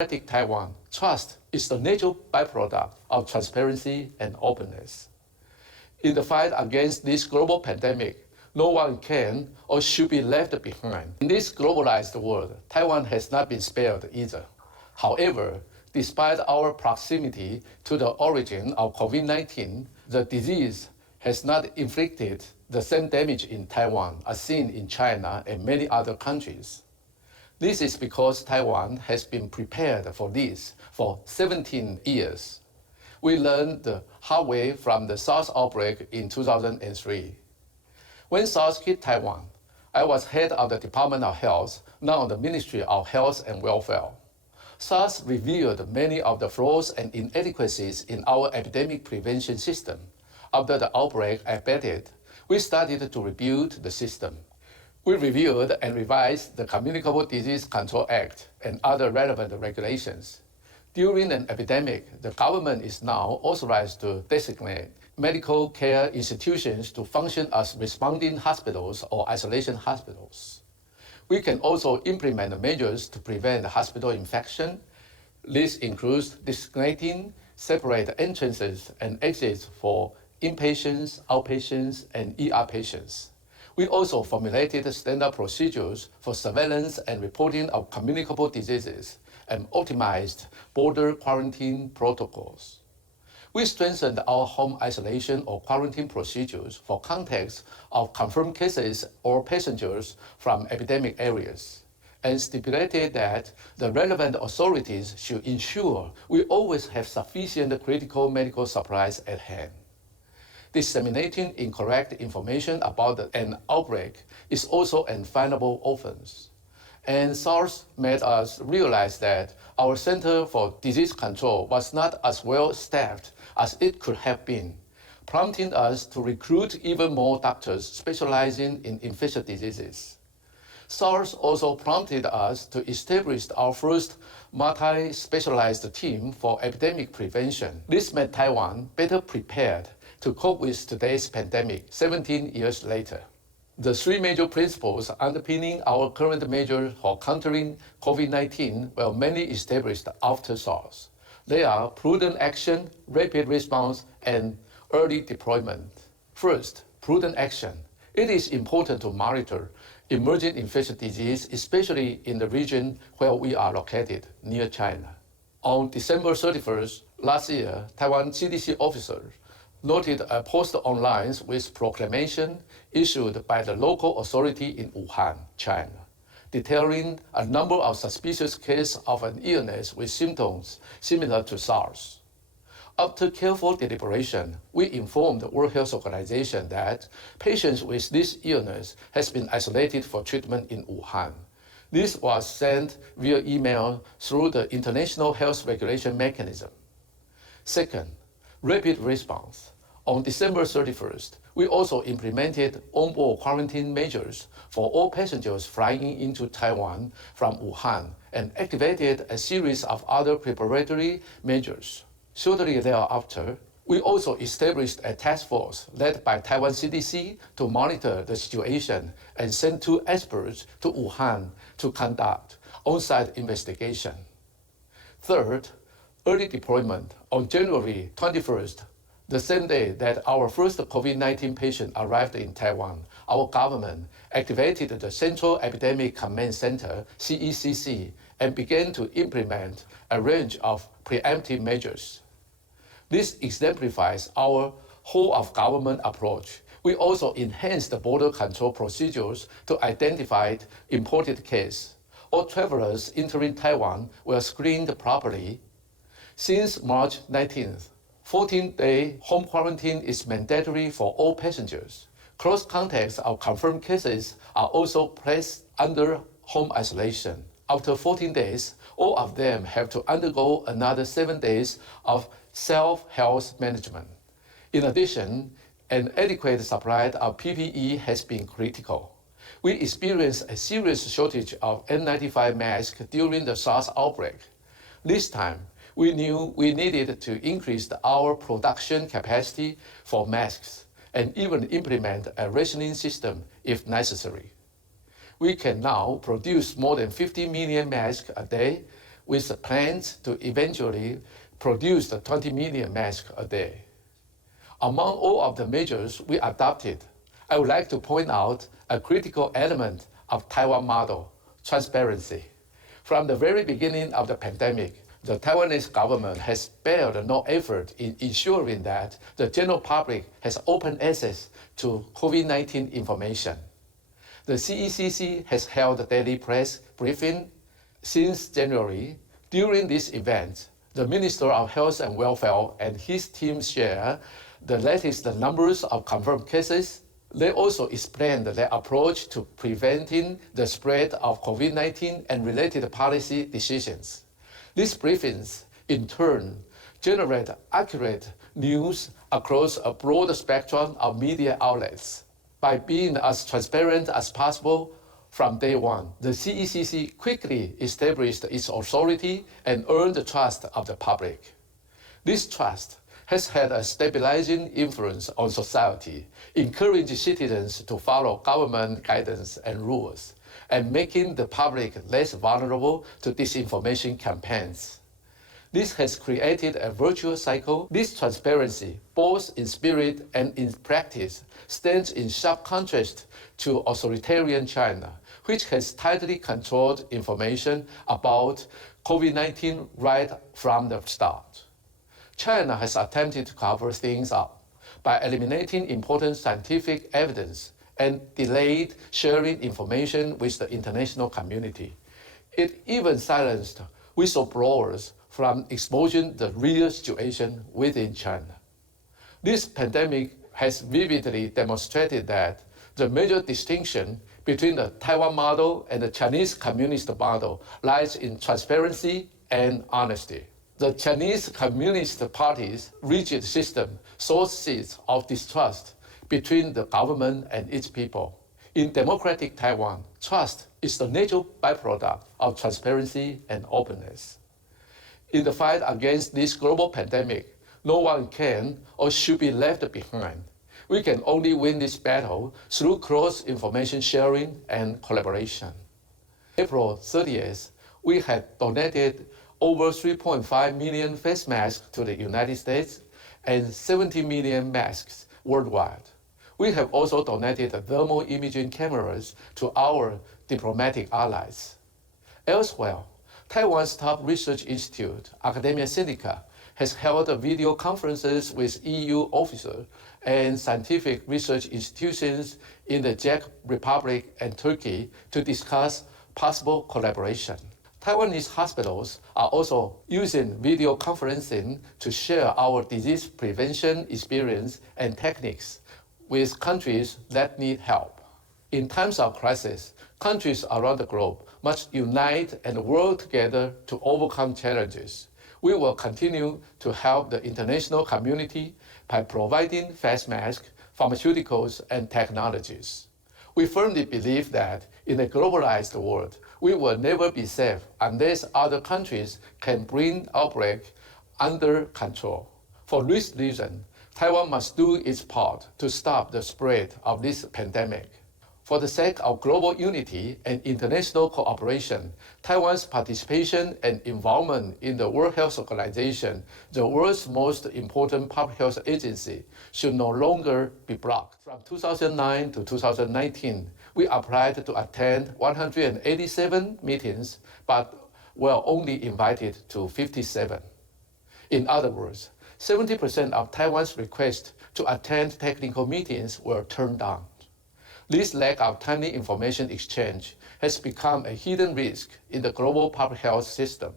democratic Taiwan, trust is the natural byproduct of transparency and openness. In the fight against this global pandemic, no one can or should be left behind. In this globalized world, Taiwan has not been spared either. However, despite our proximity to the origin of COVID-19, the disease has not inflicted the same damage in Taiwan as seen in China and many other countries. This is because Taiwan has been prepared for this for 17 years. We learned the hard way from the SARS outbreak in 2003. When SARS hit Taiwan, I was head of the Department of Health, now the Ministry of Health and Welfare. SARS revealed many of the flaws and inadequacies in our epidemic prevention system. After the outbreak abated, we started to rebuild the system. We reviewed and revised the Communicable Disease Control Act and other relevant regulations. During an epidemic, the government is now authorized to designate medical care institutions to function as responding hospitals or isolation hospitals. We can also implement measures to prevent hospital infection. This includes designating separate entrances and exits for inpatients, outpatients, and ER patients. We also formulated standard procedures for surveillance and reporting of communicable diseases and optimized border quarantine protocols. We strengthened our home isolation or quarantine procedures for contacts of confirmed cases or passengers from epidemic areas, and stipulated that the relevant authorities should ensure we always have sufficient critical medical supplies at hand. Disseminating incorrect information about an outbreak is also an finable offense. And SARS made us realize that our Center for Disease Control was not as well staffed as it could have been, prompting us to recruit even more doctors specializing in infectious diseases. SARS also prompted us to establish our first multi-specialized team for epidemic prevention. This made Taiwan better prepared to cope with today's pandemic 17 years later. The three major principles underpinning our current measures for countering COVID-19 were mainly established after SARS. They are prudent action, rapid response, and early deployment. First, prudent action. It is important to monitor emerging infectious disease, especially in the region where we are located, near China. On December 31st last year, Taiwan CDC officers noted a post online with proclamation issued by the local authority in Wuhan, China, detailing a number of suspicious cases of an illness with symptoms similar to SARS. After careful deliberation, we informed the World Health Organization that patients with this illness has been isolated for treatment in Wuhan. This was sent via email through the International Health Regulation Mechanism. Second, rapid response. On December 31st, we also implemented onboard quarantine measures for all passengers flying into Taiwan from Wuhan and activated a series of other preparatory measures. Shortly thereafter, we also established a task force led by Taiwan CDC to monitor the situation and sent 2 experts to Wuhan to conduct on-site investigation. Third, early deployment. On January 21st, the same day that our first COVID-19 patient arrived in Taiwan, our government activated the Central Epidemic Command Center, CECC, and began to implement a range of preemptive measures. This exemplifies our whole-of-government approach. We also enhanced the border control procedures to identify imported cases. All travelers entering Taiwan were screened properly. Since March 19th, 14-day home quarantine is mandatory for all passengers. Close contacts of confirmed cases are also placed under home isolation. After 14 days, all of them have to undergo another 7 days of self-health management. In addition, an adequate supply of PPE has been critical. We experienced a serious shortage of N95 masks during the SARS outbreak. This time, we knew we needed to increase our production capacity for masks and even implement a rationing system if necessary. We can now produce more than 50 million masks a day with plans to eventually produce 20 million masks a day. Among all of the measures we adopted, I would like to point out a critical element of Taiwan model, transparency. From the very beginning of the pandemic, the Taiwanese government has spared no effort in ensuring that the general public has open access to COVID-19 information. The CECC has held a daily press briefing since January. During this event, the Minister of Health and Welfare and his team share the latest numbers of confirmed cases. They also explained their approach to preventing the spread of COVID-19 and related policy decisions. These briefings, in turn, generate accurate news across a broad spectrum of media outlets. By being as transparent as possible from day one, the CECC quickly established its authority and earned the trust of the public. This trust has had a stabilizing influence on society, encouraging citizens to follow government guidance and rules, and making the public less vulnerable to disinformation campaigns. This has created a virtuous cycle. This transparency, both in spirit and in practice, stands in sharp contrast to authoritarian China, which has tightly controlled information about COVID-19 right from the start. China has attempted to cover things up by eliminating important scientific evidence and delayed sharing information with the international community. It even silenced whistleblowers from exposing the real situation within China. This pandemic has vividly demonstrated that the major distinction between the Taiwan model and the Chinese Communist model lies in transparency and honesty. The Chinese Communist Party's rigid system sows seeds of distrust between the government and its people. In democratic Taiwan, trust is the natural byproduct of transparency and openness. In the fight against this global pandemic, no one can or should be left behind. We can only win this battle through close information sharing and collaboration. April 30th, we had donated over 3.5 million face masks to the United States and 70 million masks worldwide. We have also donated thermal imaging cameras to our diplomatic allies. Elsewhere, Taiwan's top research institute, Academia Sinica, has held video conferences with EU officers and scientific research institutions in the Czech Republic and Turkey to discuss possible collaboration. Taiwanese hospitals are also using video conferencing to share our disease prevention experience and techniques with countries that need help. In times of crisis, countries around the globe must unite and work together to overcome challenges. We will continue to help the international community by providing face masks, pharmaceuticals, and technologies. We firmly believe that in a globalized world, we will never be safe unless other countries can bring outbreak under control. For this reason, Taiwan must do its part to stop the spread of this pandemic. For the sake of global unity and international cooperation, Taiwan's participation and involvement in the World Health Organization, the world's most important public health agency, should no longer be blocked. From 2009 to 2019, we applied to attend 187 meetings, but were only invited to 57. In other words, 70% of Taiwan's requests to attend technical meetings were turned down. This lack of timely information exchange has become a hidden risk in the global public health system.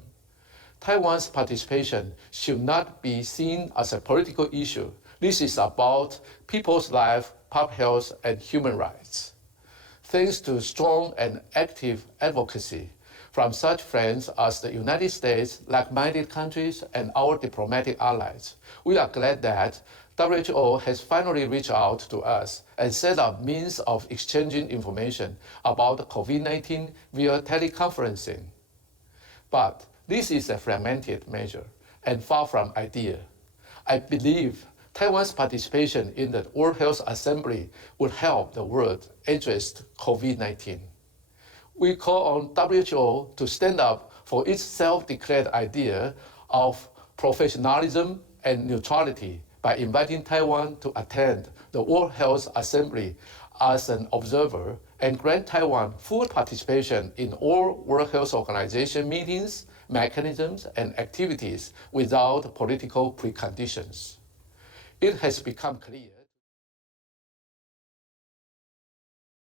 Taiwan's participation should not be seen as a political issue. This is about people's life, public health, and human rights. Thanks to strong and active advocacy from such friends as the United States, like-minded countries, and our diplomatic allies, we are glad that WHO has finally reached out to us and set up means of exchanging information about COVID-19 via teleconferencing. But this is a fragmented measure and far from ideal. I believe Taiwan's participation in the World Health Assembly would help the world address COVID-19. We call on WHO to stand up for its self-declared idea of professionalism and neutrality by inviting Taiwan to attend the World Health Assembly as an observer and grant Taiwan full participation in all World Health Organization meetings, mechanisms, and activities without political preconditions. It has become clear